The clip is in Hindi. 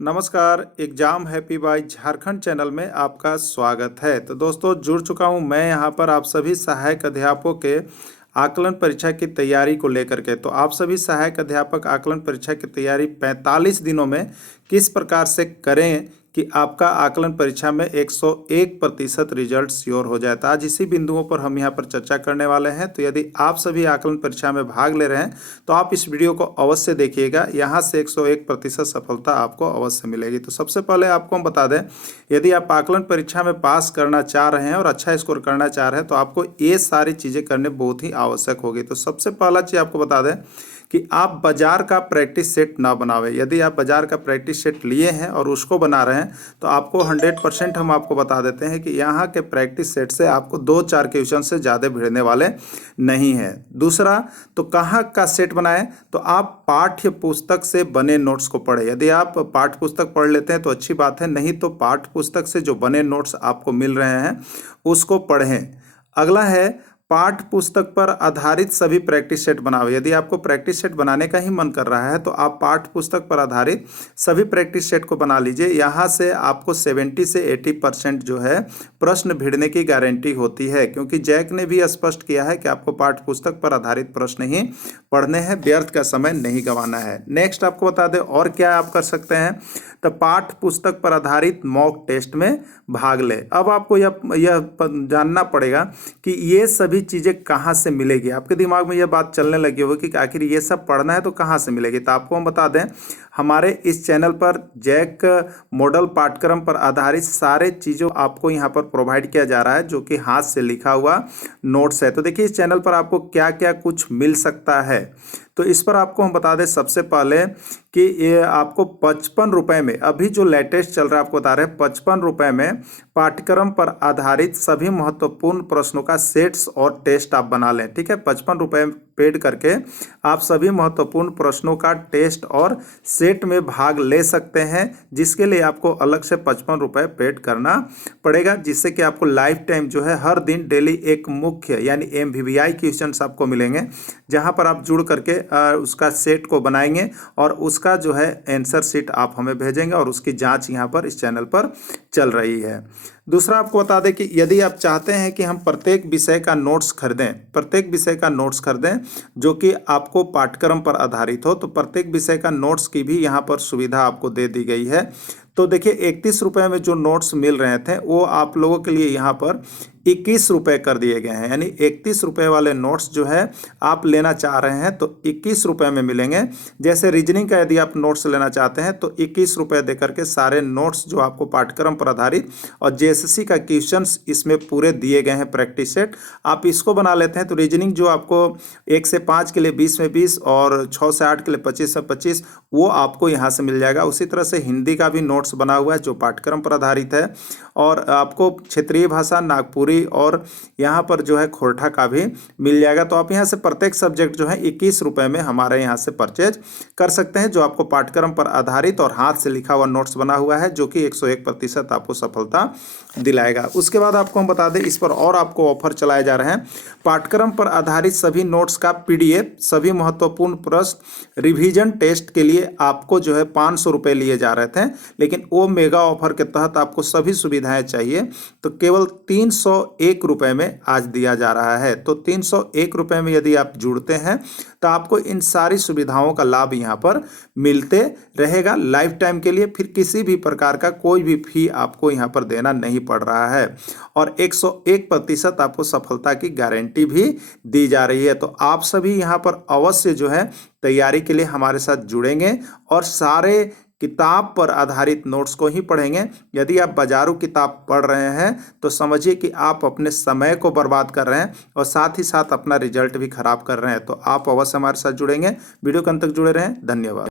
नमस्कार, exam happy by Jharkhand channel में आपका स्वागत है। तो दोस्तों जुड़ चुका हूं मैं यहां पर आप सभी सहायक अध्यापकों के आकलन परीक्षा की तैयारी को लेकर के। तो आप सभी सहायक अध्यापक आकलन परीक्षा की तैयारी 45 दिनों में किस प्रकार से करें कि आपका आकलन परीक्षा में 101% रिजल्ट श्योर हो जाए। तो आज इसी बिंदुओं पर हम यहाँ पर चर्चा करने वाले हैं। तो यदि आप सभी आकलन परीक्षा में भाग ले रहे हैं तो आप इस वीडियो को अवश्य देखिएगा, यहाँ से 101% सफलता आपको अवश्य मिलेगी। तो सबसे पहले आपको हम बता दें, यदि आप आकलन परीक्षा में पास करना चाह रहे हैं और अच्छा स्कोर करना चाह रहे हैं तो आपको ये सारी चीज़ें करने बहुत ही आवश्यक होगी। तो सबसे पहला चीज़ आपको बता दें कि आप बाजार का प्रैक्टिस सेट ना बनावें। यदि आप बाजार का प्रैक्टिस सेट लिए हैं और उसको बना रहे हैं तो आपको 100% हम आपको बता देते हैं कि यहाँ के प्रैक्टिस सेट से आपको 2-4 क्वेश्चन से ज़्यादा भिड़ने वाले नहीं हैं। दूसरा, तो कहाँ का सेट बनाएं, तो आप पाठ्य पुस्तक से बने नोट्स को पढ़ें। यदि आप पाठ्य पुस्तक पढ़ लेते हैं तो अच्छी बात है, नहीं तो पाठ्य पुस्तक से जो बने नोट्स आपको मिल रहे हैं उसको पढ़ें। अगला है, पाठ्य पुस्तक पर आधारित सभी प्रैक्टिस सेट बनाओ। यदि आपको प्रैक्टिस सेट बनाने का ही मन कर रहा है तो आप पाठ्य पुस्तक पर आधारित सभी प्रैक्टिस सेट को बना लीजिए। यहाँ से आपको 70 से 80% जो है प्रश्न भिड़ने की गारंटी होती है, क्योंकि जैक ने भी स्पष्ट किया है कि आपको पाठ्य पुस्तक पर आधारित प्रश्न ही पढ़ने हैं, व्यर्थ का समय नहीं गंवाना है। नेक्स्ट आपको बता दें और क्या आप कर सकते हैं, तो पाठ्य पुस्तक पर आधारित मॉक टेस्ट में भाग लें। अब आपको यह जानना पड़ेगा कि ये सभी चीज़ें कहाँ से मिलेगी। आपके दिमाग में यह बात चलने लगी होगी कि आखिर ये सब पढ़ना है तो कहाँ से मिलेगी। तो आपको हम बता दें, हमारे इस चैनल पर जैक मॉडल पाठ्यक्रम पर आधारित सारे चीज़ों आपको यहाँ पर प्रोवाइड किया जा रहा है, जो कि हाथ से लिखा हुआ नोट्स है। तो देखिए इस चैनल पर आपको क्या क्या कुछ मिल सकता है। तो इस पर आपको हम बता दें सबसे पहले कि ये आपको 55 रुपये में, अभी जो लेटेस्ट चल रहा है आपको बता रहे हैं, 55 रुपये में पाठ्यक्रम पर आधारित सभी महत्वपूर्ण प्रश्नों का सेट्स और टेस्ट आप बना लें। ठीक है, 55 रुपये पेड करके आप सभी महत्वपूर्ण प्रश्नों का टेस्ट और सेट में भाग ले सकते हैं, जिसके लिए आपको अलग से 55 रुपये पेड करना पड़ेगा, जिससे कि आपको लाइफ टाइम जो है हर दिन डेली एक मुख्य यानी MVVI क्वेश्चंस आपको मिलेंगे, जहां पर आप जुड़ करके उसका सेट को बनाएंगे और उसका जो है आंसर शीट आप हमें भेजेंगे और उसकी जांच यहां पर इस चैनल पर चल रही है। दूसरा आपको बता दें कि यदि आप चाहते हैं कि हम प्रत्येक विषय का नोट्स खरीदें, जो कि आपको पाठ्यक्रम पर आधारित हो, तो प्रत्येक विषय का नोट्स की भी यहाँ पर सुविधा आपको दे दी गई है। तो देखिए 31 रुपये में जो नोट्स मिल रहे थे वो आप लोगों के लिए यहाँ पर 21 रुपये कर दिए गए हैं, यानी 31 रुपये वाले नोट्स जो है आप लेना चाह रहे हैं तो 21 रुपये में मिलेंगे। जैसे रीजनिंग का यदि आप नोट्स लेना चाहते हैं तो 21 रुपये दे करके सारे नोट्स जो आपको पाठ्यक्रम पर आधारित और JSSC का क्वेश्चंस इसमें पूरे दिए गए हैं प्रैक्टिस सेट, आप इसको बना लेते हैं तो रीजनिंग जो आपको 1 से 5 के लिए 20 में 20 और 6 से 8 के लिए 25 में 25 वो आपको यहाँ से मिल जाएगा। उसी तरह से हिंदी का भी नोट्स बना हुआ है जो पाठ्यक्रम पर आधारित है, और आपको क्षेत्रीय भाषा, नागपुरी और यहाँ पर जो है खोरठा का भी मिल जाएगा। तो आप यहाँ से प्रत्येक सब्जेक्ट जो है 21 रुपये में हमारे यहाँ से परचेज कर सकते हैं, जो आपको पाठ्यक्रम पर आधारित और हाथ से लिखा हुआ नोट्स बना हुआ है, जो कि 101% आपको सफलता दिलाएगा। उसके बाद आपको हम बता दें इस पर और आपको ऑफर चलाए जा रहे हैं। पाठ्यक्रम पर आधारित सभी नोट्स का PDF, सभी महत्वपूर्ण प्रश्न, रिवीजन टेस्ट के लिए आपको जो है 500 रुपये लिए जा रहे थे, लेकिन वो मेगा ऑफर के तहत आपको सभी सुविधाएं चाहिए तो केवल 301 रुपये में आज दिया जा रहा है। तो 301 रुपये में यदि आप जुड़ते हैं तो आपको इन सारी सुविधाओं का लाभ यहाँ पर मिलते रहेगा लाइफ टाइम के लिए। फिर किसी भी प्रकार का कोई भी फी आपको यहाँ पर देना नहीं पड़ रहा है और 101% आपको सफलता की गारंटी भी दी जा रही है। तो आप सभी यहाँ पर अवश्य जो है तैयारी के लिए हमारे साथ जुड़ेंगे और सारे किताब पर आधारित नोट्स को ही पढ़ेंगे। यदि आप बाजारू किताब पढ़ रहे हैं तो समझिए कि आप अपने समय को बर्बाद कर रहे हैं और साथ ही साथ अपना रिजल्ट भी खराब कर रहे हैं। तो आप अवश्य हमारे साथ जुड़ेंगे। वीडियो के अंत तक जुड़े रहें। धन्यवाद।